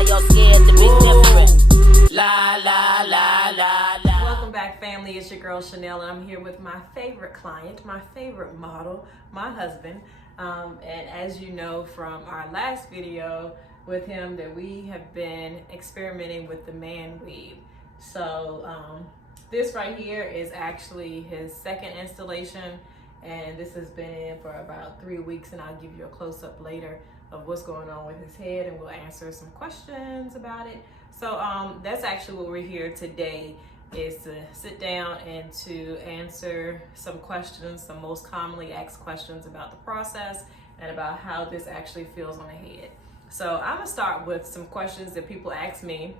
Why y'all scared to be different? La la la la la. Welcome back, family. It's your girl Chanel, and I'm here with my favorite client, my favorite model, my husband. And as you know from our last video with him, that we have been experimenting with the man weave. So this right here is actually his second installation, and this has been in for about 3 weeks, and I'll give you a close-up later of what's going on with his head, and we'll answer some questions about it. So that's actually what we're here today, is to sit down and to answer some questions, some most commonly asked questions about the process and about how this actually feels on the head. So I'm gonna start with some questions that people ask me,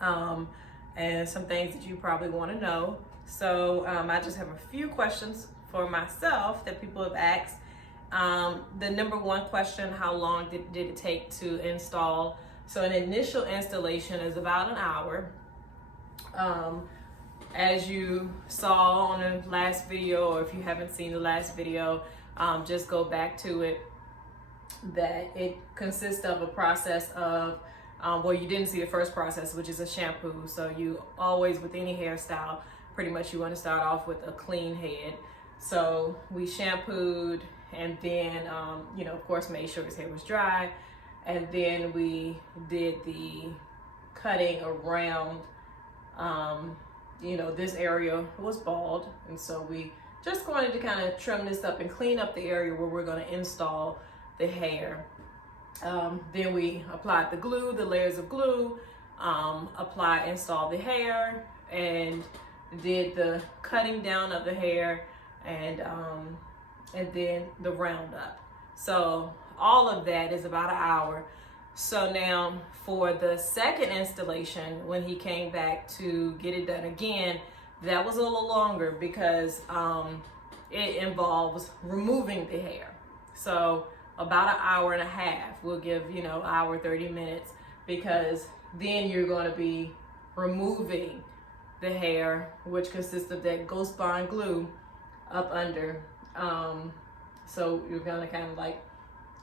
and some things that you probably want to know. So I just have a few questions for myself that people have asked. The number one question, how long did it take to install? So an initial installation is about an hour. As you saw on the last video, or if you haven't seen the last video, just go back to it. That it consists of a process of, well, you didn't see the first process, which is a shampoo. So you always, with any hairstyle, pretty much you want to start off with a clean head. So we shampooed, and then, of course, made sure his hair was dry. And then we did the cutting around, this area was bald. And so we just wanted to kind of trim this up and clean up the area where we're going to install the hair. Then we applied the glue, the layers of glue, installed the hair, and did the cutting down of the hair, and then the roundup. So all of that is about an hour. So now for the second installation, when he came back to get it done again, that was a little longer because it involves removing the hair. So about an hour and a half. We'll give, hour, 30 minutes, because then you're going to be removing the hair, which consists of that Ghost Bond glue up under. So you're going to kind of like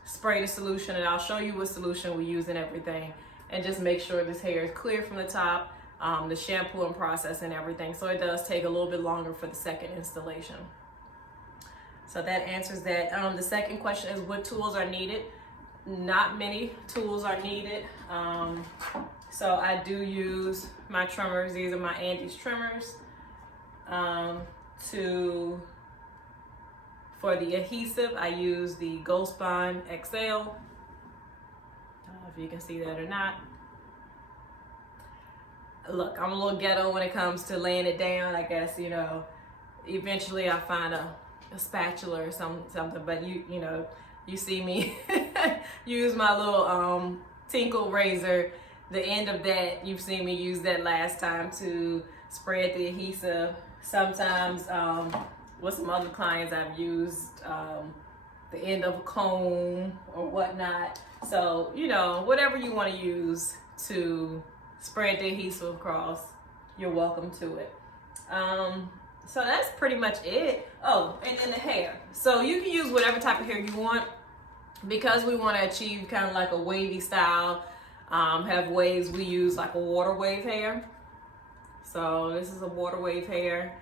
spray the solution, and I'll show you what solution we use and everything, and just make sure this hair is clear from the top, the shampoo and process and everything. So it does take a little bit longer for the second installation. So that answers that. The second question is, what tools are needed? Not many tools are needed. So I do use my trimmers. These are my Andes trimmers. For the adhesive, I use the Ghost Bond XL. I don't know if you can see that or not. Look, I'm a little ghetto when it comes to laying it down. I guess, eventually I'll find a spatula or something, but you see me use my little tinkle razor. The end of that, you've seen me use that last time to spread the adhesive. Sometimes with some other clients, I've used the end of a comb or whatnot. So whatever you want to use to spread the adhesive across, you're welcome to it. So that's pretty much it. Oh, and then the hair. So you can use whatever type of hair you want, because we want to achieve kind of like a wavy style. Have waves, we use like a water wave hair. So this is a water wave hair.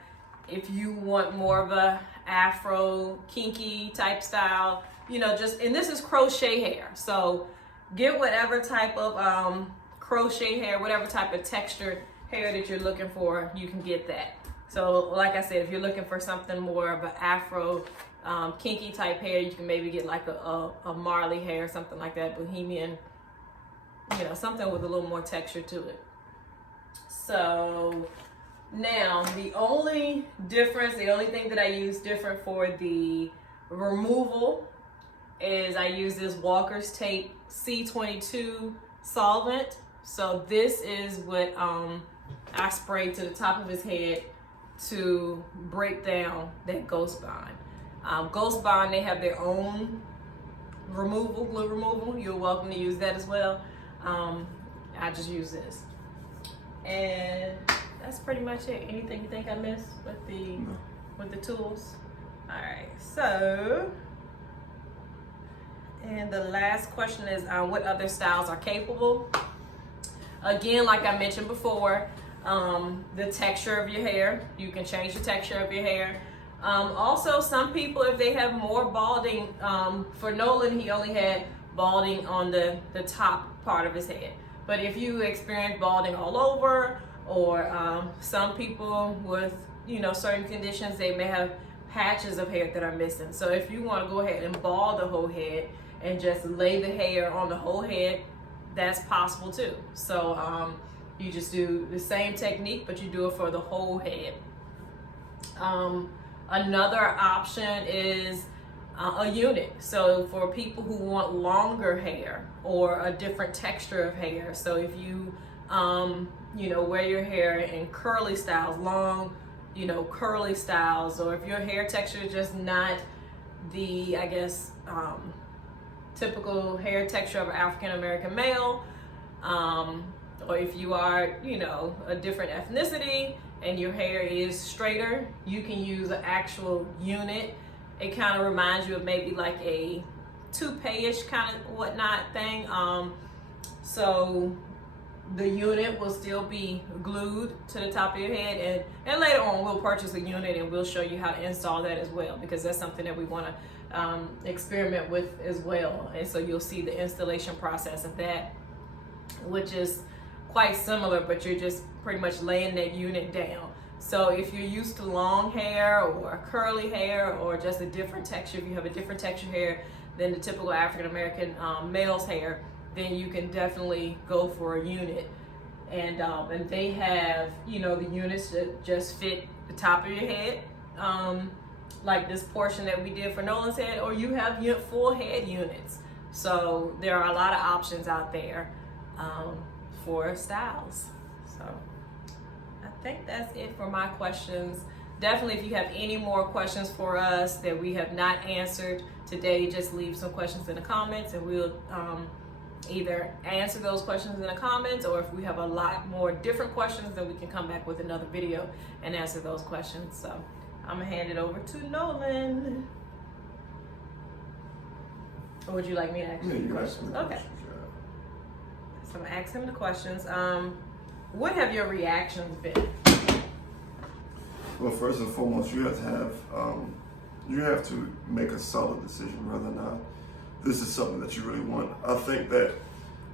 If you want more of a afro, kinky type style, and this is crochet hair. So get whatever type of crochet hair, whatever type of textured hair that you're looking for, you can get that. So like I said, if you're looking for something more of an afro, kinky type hair, you can maybe get like a Marley hair, something like that, bohemian, something with a little more texture to it. So now the only thing that I use different for the removal is I use this Walker's Tape C22 solvent. So this is what I spray to the top of his head to break down that Ghost Bond. Ghost Bond, they have their own glue removal. You're welcome to use that as well. I just use this. And that's pretty much it. Anything you think I missed with the tools? All right, so, and the last question is, what other styles are capable? Again, like I mentioned before, the texture of your hair, you can change the texture of your hair. Also, some people, if they have more balding, for Nolan, he only had balding on the top part of his head. But if you experience balding all over, or some people with, you know, certain conditions, they may have patches of hair that are missing. So if you want to go ahead and bald the whole head and just lay the hair on the whole head, that's possible too. So you just do the same technique, but you do it for the whole head. Another option is a unit. So for people who want longer hair or a different texture of hair. So if you, you know, wear your hair in curly styles, long, you know, curly styles, or if your hair texture is just not the, I guess, typical hair texture of an African American male, or if you are, you know, a different ethnicity and your hair is straighter, you can use an actual unit. It kind of reminds you of maybe like a toupee-ish kind of whatnot thing. So the unit will still be glued to the top of your head, and later on we'll purchase a unit and we'll show you how to install that as well, because that's something that we want to experiment with as well. And so you'll see the installation process of that, which is quite similar, but you're just pretty much laying that unit down. So if you're used to long hair or curly hair or just a different texture, if you have a different texture hair than the typical African American male's hair, then you can definitely go for a unit. And they have, you know, the units that just fit the top of your head, like this portion that we did for Nolan's head, or you have full head units. So there are a lot of options out there for styles. So I think that's it for my questions. Definitely, if you have any more questions for us that we have not answered today, just leave some questions in the comments, and we'll either answer those questions in the comments, or if we have a lot more different questions, then we can come back with another video and answer those questions. So I'm gonna hand it over to Nolan. Or would you like me to ask you questions? Okay. So I'm gonna ask him the questions. What have your reactions been? Well, first and foremost, you have to make a solid decision whether or not this is something that you really want. I think that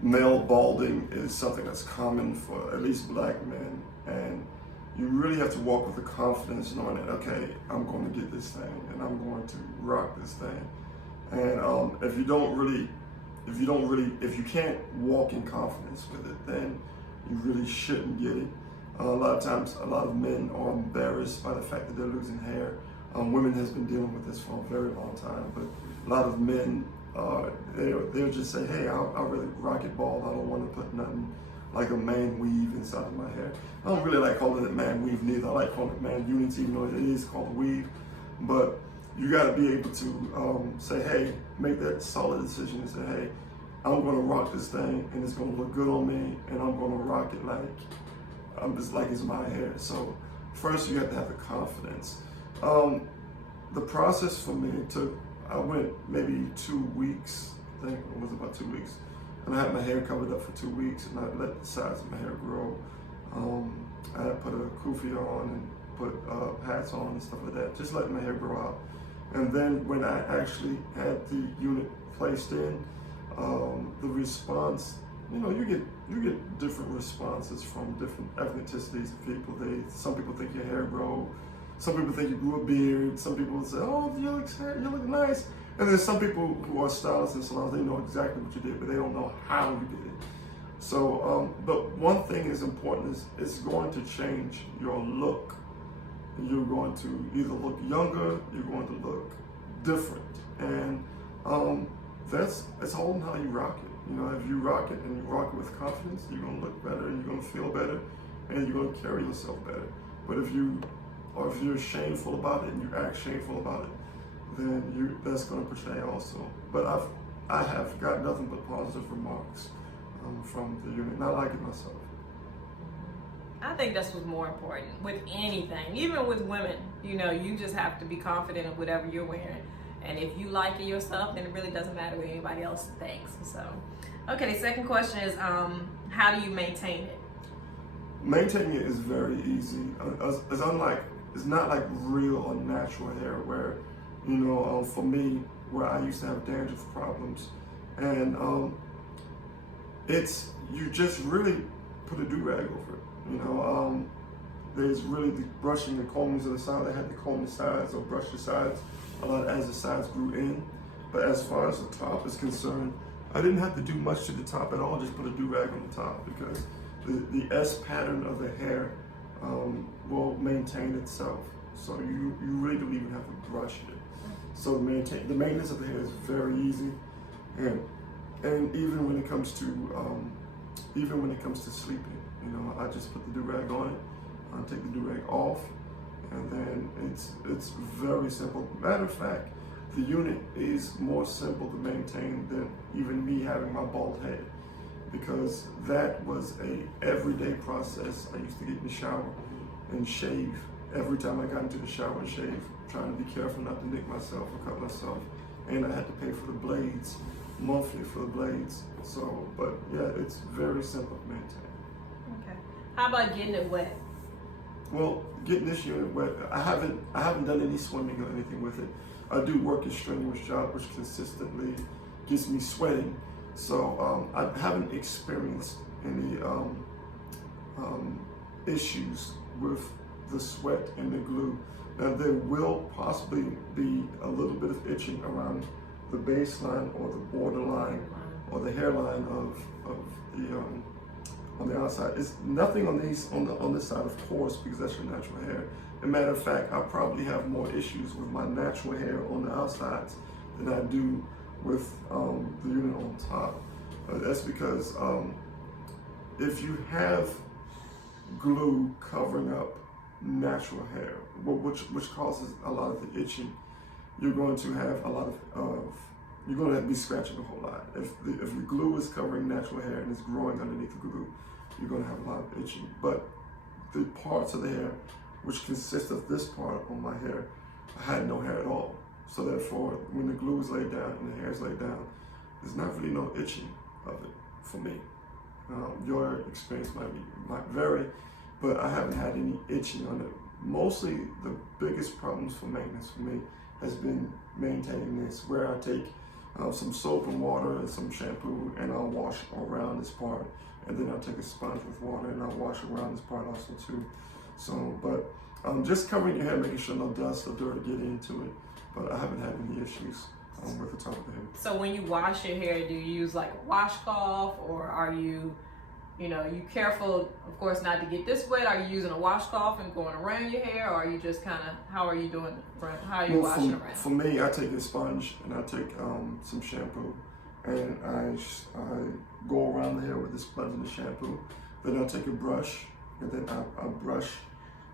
male balding is something that's common for at least black men, and you really have to walk with the confidence knowing that, okay, I'm going to get this thing and I'm going to rock this thing. And if you can't walk in confidence with it, then you really shouldn't get it. A lot of times, a lot of men are embarrassed by the fact that they're losing hair. Women has been dealing with this for a very long time, but a lot of men, they'll just say, hey, I'll really rock it bald. I don't want to put nothing like a man weave inside of my hair. I don't really like calling it man weave neither. I like calling it man unity, even though it is called weave. But you got to be able to say, hey, make that solid decision and say, hey, I'm going to rock this thing and it's going to look good on me, and I'm going to rock it like it's my hair. So first you have to have the confidence. The process for me I went maybe 2 weeks, I think it was about 2 weeks, and I had my hair covered up for 2 weeks, and I let the sides of my hair grow. I had put a kufi on and put hats on and stuff like that, just letting my hair grow out. And then when I actually had the unit placed in, the response, you know, you get different responses from different ethnicities of people. Some people think your hair grow, some people think you grew a beard, some people say, oh, you look nice. And there's some people who are stylists and salons, they know exactly what you did, but they don't know how you did it. So, but one thing is important, is it's going to change your look. You're going to either look younger, you're going to look different. And it's all in how you rock it. You know, if you rock it and you rock it with confidence, you're gonna look better, and you're gonna feel better, and you're gonna carry yourself better. But if you're shameful about it and you act shameful about it, then that's gonna portray also. But I have got nothing but positive remarks from the unit, and I like it myself. I think that's what's more important with anything, even with women. You know, you just have to be confident in whatever you're wearing. And if you like it yourself, then it really doesn't matter what anybody else thinks. So Okay, the second question is, how do you maintain it? Maintaining it is very easy. It's unlike, it's not like real or natural hair where, for me, where I used to have dandruff problems, and you just really put a do-rag over it. There's really the brushing and combings of the side. I had to comb the sides or brush the sides a lot as the sides grew in. But as far as the top is concerned, I didn't have to do much to the top at all. Just put a do-rag on the top because the S pattern of the hair will maintain itself. So you really don't even have to brush it. So the maintenance of the hair is very easy, and even when it comes to sleeping, I just put the do-rag on it. Take the do-rag off, and then it's very simple. Matter of fact, the unit is more simple to maintain than even me having my bald head, because that was a everyday process. I used to get in the shower and shave every time I got into the shower and shave, trying to be careful not to nick myself or cut myself, and I had to pay for the blades monthly for the blades. So, but yeah, it's very simple to maintain. Okay. How about getting it wet? Well, getting this unit wet, I haven't done any swimming or anything with it. I do work a strenuous job, which consistently gets me sweating. So I haven't experienced any issues with the sweat and the glue. Now there will possibly be a little bit of itching around the baseline or the borderline or the hairline of the on the outside. It's nothing on this side, of course, because that's your natural hair. As a matter of fact, I probably have more issues with my natural hair on the outsides than I do with the unit on top. That's because if you have glue covering up natural hair, which causes a lot of the itching, you're going to have a lot of you're going to be scratching a whole lot. If your glue is covering natural hair and it's growing underneath the glue, you're going to have a lot of itching. But the parts of the hair, which consist of this part on my hair, I had no hair at all. So therefore, when the glue is laid down and the hair is laid down, there's not really no itching of it for me. Your experience might vary, but I haven't had any itching on it. Mostly the biggest problems for maintenance for me has been maintaining this, where I take some soap and water and some shampoo, and I'll wash around this part, and then I'll take a sponge with water and I'll wash around this part also too. So, but just covering your hair, making sure no dust or dirt get into it. But I haven't had any issues with the top of the hair. So when you wash your hair, do you use like a washcloth, or are you careful, of course, not to get this wet? Are you using a washcloth and going around your hair, or are you just kind of, how are you doing it? How are you washing around? For me, I take a sponge and I take some shampoo, and I go around the hair with the sponge and the shampoo. Then I take a brush, and then I brush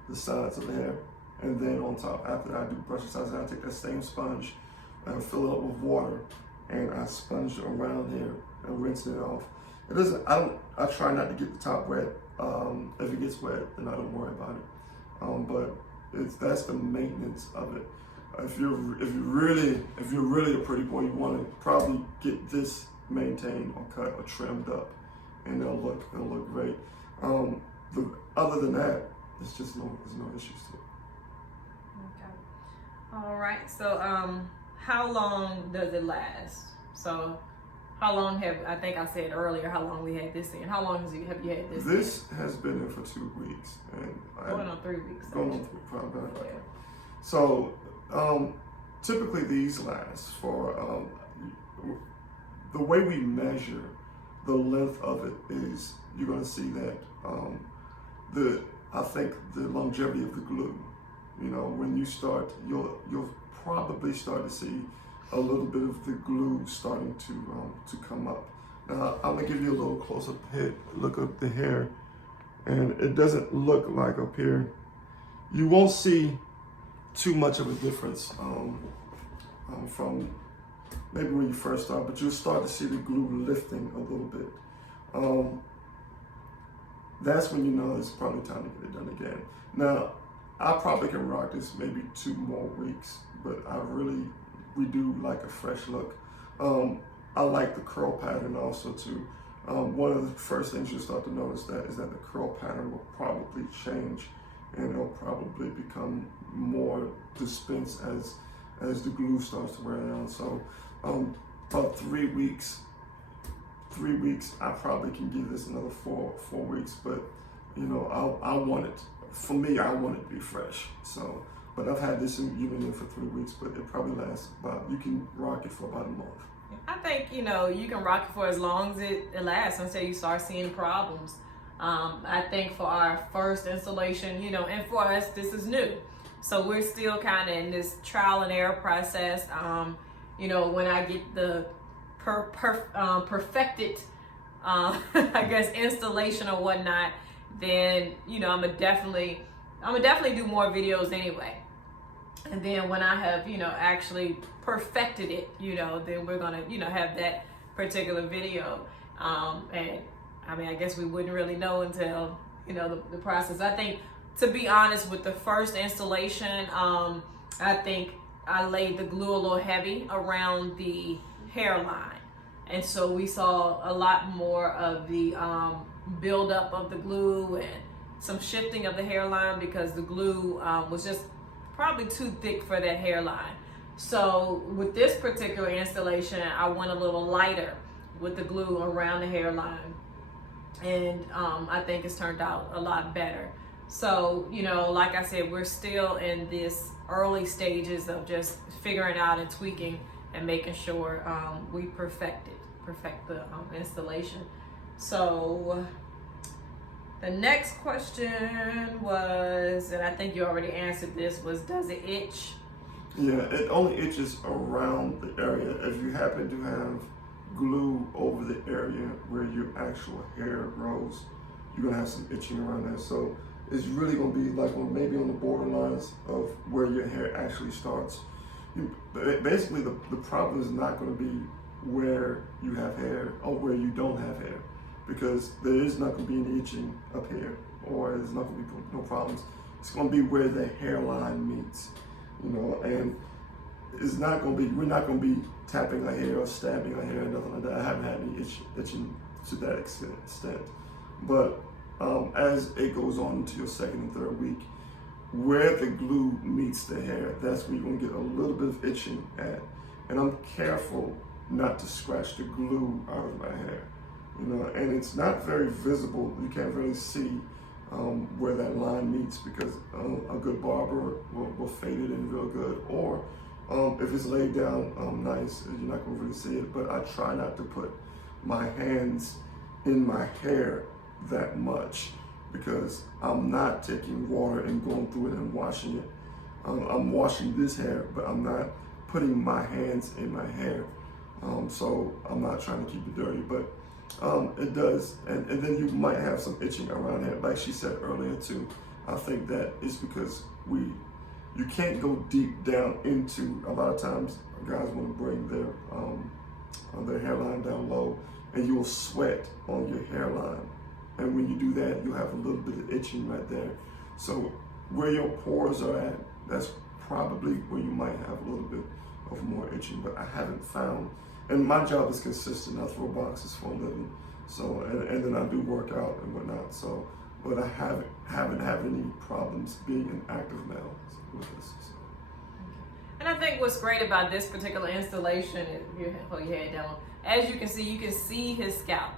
the sides of the hair. And then on top, after I do brush the sides, I take that same sponge and fill it up with water, and I sponge around here and rinse it off. It doesn't. I try not to get the top wet. If it gets wet, then I don't worry about it. But that's the maintenance of it. If you're really a pretty boy, you want to probably get this maintained or cut or trimmed up, and it'll look great. Other than that, there's no issues to it. Okay. All right. So how long does it last? So how long I think I said earlier how long we had this in. How long have you had this? This has been in for 2 weeks, and going on 3 weeks. Going on 3, probably. Yeah. So typically these last for the way we measure the length of it is you're going to see that I think the longevity of the glue. When you start, you'll probably start to see a little bit of the glue starting to come up. Now I'm gonna give you a little close-up look at the hair, and it doesn't look like up here. You won't see too much of a difference from maybe when you first start, but you'll start to see the glue lifting a little bit. That's when you know it's probably time to get it done again. Now, I probably can rock this maybe 2 more weeks, but we do like a fresh look. I like the curl pattern also too. One of the first things you start to notice is that the curl pattern will probably change, and it'll probably become more dispensed as the glue starts to wear down. So about 3 weeks. 3 weeks, I probably can give this another four weeks, but you know, I want it. For me, I want it to be fresh. So, but I've had this unit in for 3 weeks, but it probably lasts about, you can rock it for about a month. I think, you know, you can rock it for as long as it lasts until you start seeing problems. I think for our first installation, you know, and for us, this is new. So we're still kind of in this trial and error process. You know, when I get the perfected, I guess, installation or whatnot, then, you know, I'm gonna definitely do more videos anyway. And then when I have, you know, actually perfected it, you know, then we're gonna, you know, have that particular video. And I mean, I guess we wouldn't really know until, you know, the process. I think, to be honest, with the first installation, I think I laid the glue a little heavy around the hairline. And so we saw a lot more of the buildup of the glue and some shifting of the hairline because the glue was just probably too thick for that hairline. So with this particular installation, I went a little lighter with the glue around the hairline. And I think it's turned out a lot better. So, you know, like I said, we're still in this early stages of just figuring out and tweaking and making sure we perfect the installation. So the next question was, and I think you already answered this, was does it itch? Yeah, it only itches around the area. If you happen to have glue over the area where your actual hair grows, you're gonna have some itching around there. So it's really gonna be like maybe on the borderlines of where your hair actually starts. Basically, the problem is not gonna be where you have hair or where you don't have hair, because there is not gonna be any itching up here, or there's not gonna be no problems. It's gonna be where the hairline meets, you know, and it's not gonna be, we're not gonna be tapping our hair or stabbing our hair or nothing like that. I haven't had any itching to that extent. But as it goes on to your second and third week, where the glue meets the hair, that's where you're gonna get a little bit of itching at. And I'm careful not to scratch the glue out of my hair, you know, and it's not very visible. You can't really see where that line meets, because a good barber will fade it in real good, or if it's laid down nice, you're not gonna really see it. But I try not to put my hands in my hair that much, because I'm not taking water and going through it and washing it. I'm washing this hair, but I'm not putting my hands in my hair. So I'm not trying to keep it dirty, but it does. And then you might have some itching around here, like she said earlier too. I think that is because you can't go deep down into, a lot of times guys want to bring their hairline down low, and you'll sweat on your hairline. And when you do that, you have a little bit of itching right there. So where your pores are at, that's probably where you might have a little bit of more itching, but I haven't found, and my job is consistent. I throw boxes for a living. So, and then I do work out and whatnot. So, but I haven't had any problems being an active male with this. So. And I think what's great about this particular installation, if you hold your head down, as you can see his scalp.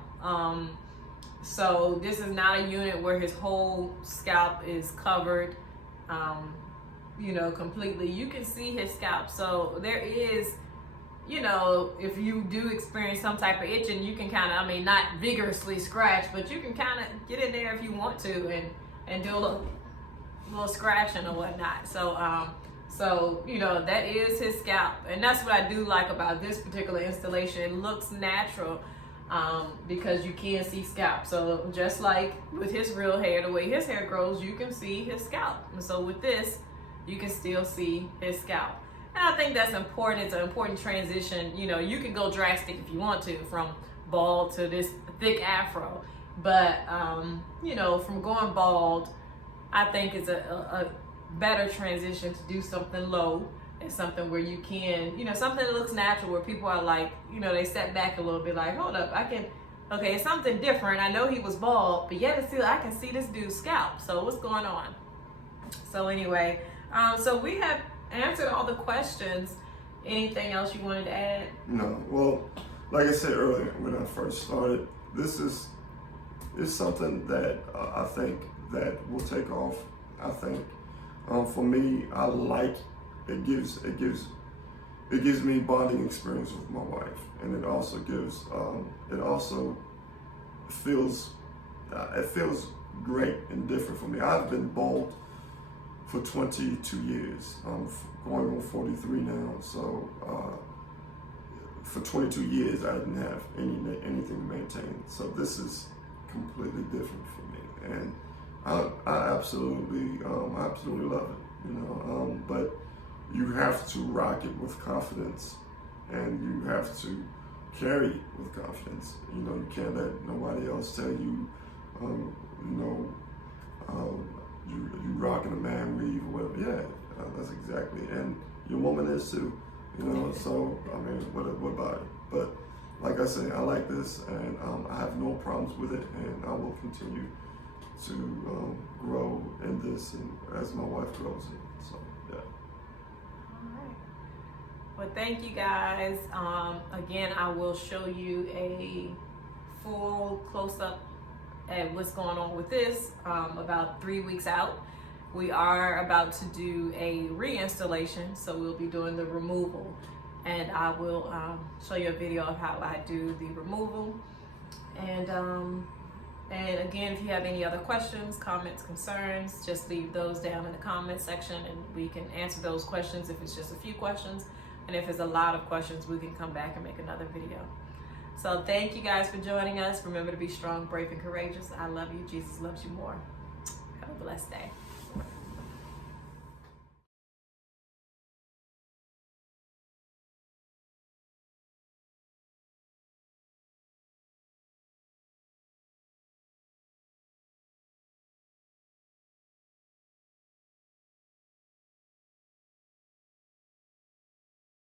So this is not a unit where his whole scalp is covered, you know, completely. You can see his scalp. So there is, you know, if you do experience some type of itching, you can kind of, I mean, not vigorously scratch, but you can kind of get in there if you want to and do a little scratching or whatnot. So, you know, that is his scalp. And that's what I do like about this particular installation. It looks natural because you can see scalp. So just like with his real hair, the way his hair grows, you can see his scalp. And so with this, you can still see his scalp. And I think that's important. It's an important transition. You know, you can go drastic if you want to, from bald to this thick afro. But, you know, from going bald, I think it's a better transition to do something low is something where you can, you know, something that looks natural where people are like, you know, they step back a little bit like, hold up, okay, it's something different. I know he was bald, but yet still I can see this dude's scalp. So what's going on? So anyway, so we have answered all the questions. Anything else you wanted to add? No. Well, like I said earlier when I first started, it's something that I think that will take off. I think for me, I like it gives me bonding experience with my wife, and it also feels great and different for me. I've been bald for 22 years. I'm going on 43 now, so for 22 years I didn't have anything to maintain. So this is completely different for me, and I absolutely love it. You know, but you have to rock it with confidence, and you have to carry it with confidence. You know, you can't let nobody else tell you, you rocking a man weave or whatever. Yeah, that's exactly. And your woman is too. You know, so I mean, what about it? But like I say, I like this, and I have no problems with it, and I will continue to grow in this, and as my wife grows it. So yeah. All right. Well, thank you guys. Again, I will show you a full close-up at what's going on with this about 3 weeks out. We are about to do a reinstallation, so we'll be doing the removal, and I will show you a video of how I do the removal. And again, if you have any other questions, comments, concerns, just leave those down in the comment section, and we can answer those questions if it's just a few questions. And if it's a lot of questions, we can come back and make another video. So thank you guys for joining us. Remember to be strong, brave, and courageous. I love you. Jesus loves you more. Have a blessed day.